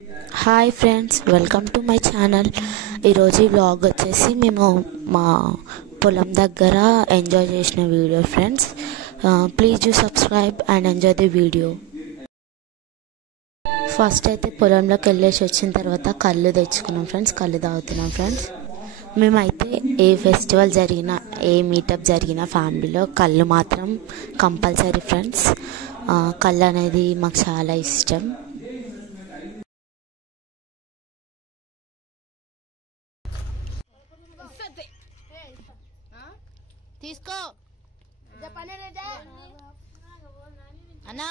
Hi friends, welcome to my channel. ఈరోజు ఈ vlog వచ్చేసి మేము మా పొలం దగ్గర ఎంజాయ్ చేసిన video friends. Please do subscribe and enjoy the video. First అయితే పొలంలోకి వెళ్ళేసి వచ్చిన తర్వాత కళ్ళు తెచ్చుకున్నాం ఫ్రెండ్స్. కళ్ళు తాగుతున్నాం ఫ్రెండ్స్. మేమైతే ఏ ఫెస్టివల్ జరిగినా, ఏ మీటప్ జరిగినా ఫ్యామిలీలో కళ్ళు మాత్రం కంపల్సరీ ఫ్రెండ్స్. కళ్ళు అనేది మాకు చాలా ఇష్టం. తీసుకో అన్నా.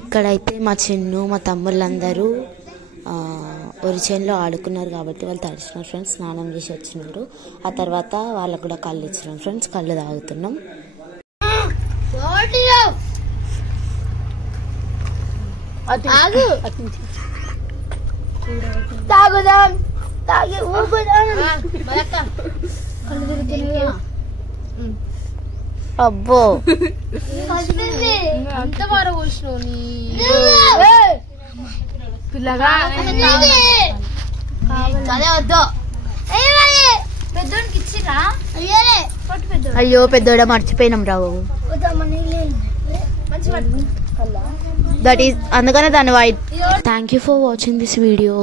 ఇక్కడైతే మా చిన్ను, మా తమ్ముళ్ళందరూ ఒరిచేన్లో ఆడుకున్నారు కాబట్టి వాళ్ళు తడిచినారు ఫ్రెండ్స్. స్నానం చేసి వచ్చినారు. ఆ తర్వాత వాళ్ళకు కూడా కళ్ళు ఇచ్చినాం ఫ్రెండ్స్. కళ్ళు తాగుతున్నాం. అబ్బో అంత బాగా కూర్చున్నావు పిల్లగా పెద్దోడికి ఇచ్చిరా. అయ్యో పెద్దోడ మర్చిపోయినాం రావు. దట్ ఈస్ అందుకనే దాని white. Thank you for watching this video.